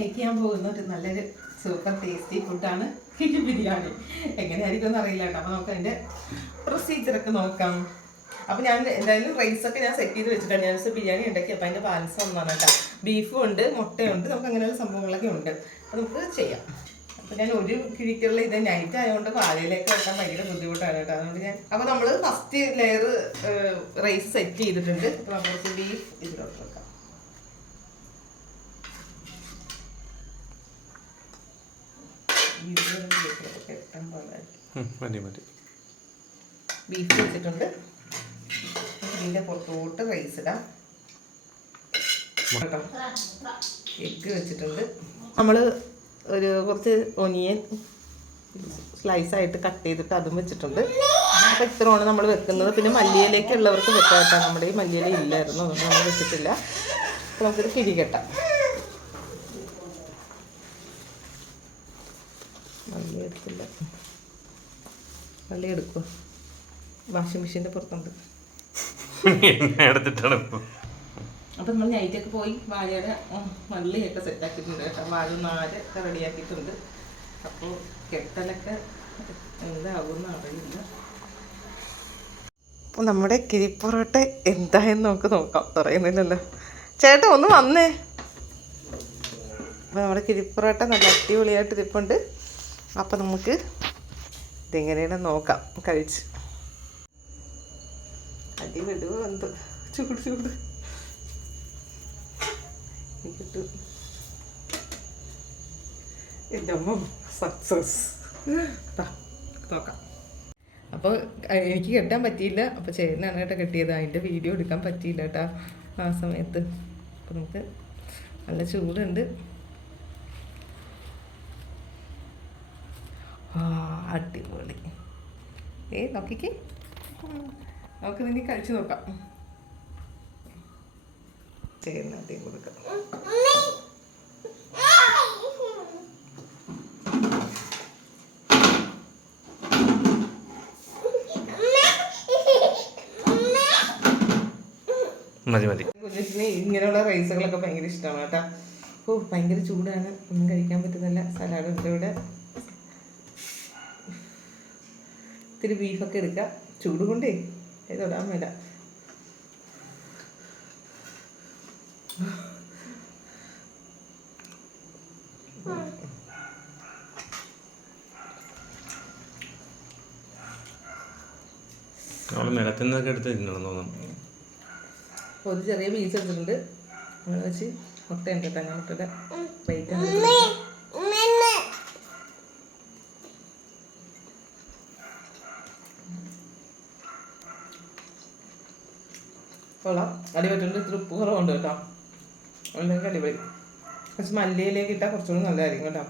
Make ചെയ്യാൻ പോകുന്ന ഒരു നല്ലൊരു സൂപ്പർ ടേസ്റ്റി ഫുഡാണ് കിഴി ബിരിയാണി. എങ്ങനെയായിരിക്കും എന്ന് അറിയില്ല കേട്ടോ. അപ്പോൾ നമുക്ക് അതിന്റെ പ്രൊസീജിയറൊക്കെ നോക്കാം. അപ്പോൾ ഞാൻ എന്തായാലും റൈസൊക്കെ ഞാൻ സെറ്റ് ചെയ്ത് വെച്ചിട്ടാണ്. ഞാൻ ബിരിയാണി ഉണ്ടാക്കി അപ്പോൾ അതിന്റെ ബാലൻസ് ഒന്നാണ് കേട്ടോ. ബീഫും ഉണ്ട് മുട്ടയുണ്ട് നമുക്ക് അങ്ങനെയുള്ള സംഭവങ്ങളൊക്കെ ഉണ്ട്. അപ്പോൾ നമുക്ക് ചെയ്യാം. അപ്പോൾ ഞാൻ ഒരു കിഴിക്കുള്ള ഇത് നൈറ്റ് ആയതുകൊണ്ട് പാലയിലേക്ക് വെക്കാൻ ഭയങ്കര ബുദ്ധിമുട്ടാണ് കേട്ടോ. അതുകൊണ്ട് ഞാൻ അപ്പോൾ നമ്മൾ ഫസ്റ്റ് ലെയർ റൈസ് സെറ്റ് ചെയ്തിട്ടുണ്ട്. അപ്പോൾ നമ്മൾ കുറച്ച് ബീഫ് ഇതിലോട്ട് വെക്കാം. മതി മതി. ബീഫ് വെച്ചിട്ടുണ്ട്. ഇതിന്റെ പുറത്തോട്ട് റൈസ് ഇടാം. കേട്ടോ എഗ്ഗ് വെച്ചിട്ടുണ്ട്. നമ്മൾ ഒരു കുറച്ച് ഒനിയൻ സ്ലൈസ് ആയിട്ട് കട്ട് ചെയ്തിട്ട് അതും വെച്ചിട്ടുണ്ട്. അപ്പോൾ ഇത്രയാണ് നമ്മൾ വെക്കുന്നത്. പിന്നെ മല്ലിയിലേക്ക് ഉള്ളവർക്ക് വെക്കാം കേട്ടോ നമ്മുടെ ഈ മല്ലിയില ഇല്ലായിരുന്നു. അതുകൊണ്ട് നമ്മൾ വെച്ചിട്ടില്ല. അപ്പോൾ നമുക്കിത് കിഴി മല്ലി എടുത്തില്ല മല്ലി എടുക്കുക വാഷിംഗ് മെഷീന്റെ പുറത്തുണ്ട്. എടുത്തിട്ടാണ്. അപ്പം നമ്മൾ നൈറ്റൊക്കെ പോയി വാഴയുടെ വള്ളിയൊക്കെ മല്ലിയൊക്കെ സെറ്റാക്കിയിട്ടുണ്ട് കേട്ടോ. വാഴ നാല് ഒക്കെ റെഡിയാക്കിയിട്ടുണ്ട് അപ്പോൾ കെട്ടലൊക്കെ എന്താകുമെന്ന് അറിയില്ല. അപ്പോൾ നമ്മുടെ കിരിപ്പൊറോട്ട എന്തായെന്ന് നമുക്ക് നോക്കാം. പറയുന്നില്ലല്ലോ. ചേട്ടാ ഒന്ന് വന്നേ. അപ്പോൾ നമ്മുടെ കിരിപ്പൊറോട്ട നല്ല അടിപൊളിയായിട്ട് ഇരിപ്പുണ്ട്. അപ്പോൾ നമുക്ക് ഇതെങ്ങനെയാണ് നോക്കാം. കഴിച്ച്. അടിപൊളി എന്ത് ചൂട് ചൂട്. സക്സസ് നോക്കാം. അപ്പോൾ എനിക്ക് കെട്ടാൻ പറ്റിയില്ല. അപ്പോൾ ചേട്ടനാണ് കേട്ടോ കെട്ടിയത്. അതിന്റെ വീഡിയോ എടുക്കാൻ പറ്റിയില്ല കേട്ടോ ആ സമയത്ത്. അപ്പോൾ നമുക്ക് നല്ല ചൂടുണ്ട്. അടിപൊളി. ഏ നോക്കിക്കേ. നമുക്ക് നിന്നെ കഴിച്ചു നോക്കാം. ചേർന്ന് ആദ്യം കൊടുക്കാം. മതി മതി. കുഞ്ഞിന് ഇങ്ങനെയുള്ള റൈസുകളൊക്കെ ഭയങ്കര ഇഷ്ടമാണ് കേട്ടോ. ഓ ഭയങ്കര ചൂടാണ്. ഒന്നും കഴിക്കാൻ പറ്റുന്നില്ല. സലാഡ് ഉണ്ട് ഇവിടെ. ഇത്തിരി ബീഫൊക്കെ എടുക്കാം. ചൂട് കൊണ്ടേ തൊടാൻ മേല. അവൾ നിലത്തിൽ നിന്നൊക്കെ എടുത്ത് തിന്നണം തോന്നുന്നു. ഒരു ചെറിയ പീസ് എടുത്തിട്ടുണ്ട്. അങ്ങനെ വെച്ച് മുട്ട ഉണ്ട് കേട്ടോ ഞാൻ മുട്ടയുടെ വെയിറ്റ് കൊള്ളാം. അടിപൊളിയുണ്ട് ഇത്തിരി ഉപ്പ് കുറവുണ്ട് കേട്ടോ. അതുകൊണ്ടൊക്കെ അടിപൊളി കുറച്ച് മല്ലിയിലേക്ക് ഇട്ടാൽ കുറച്ചുകൂടി നല്ലതായിരിക്കും കേട്ടോ.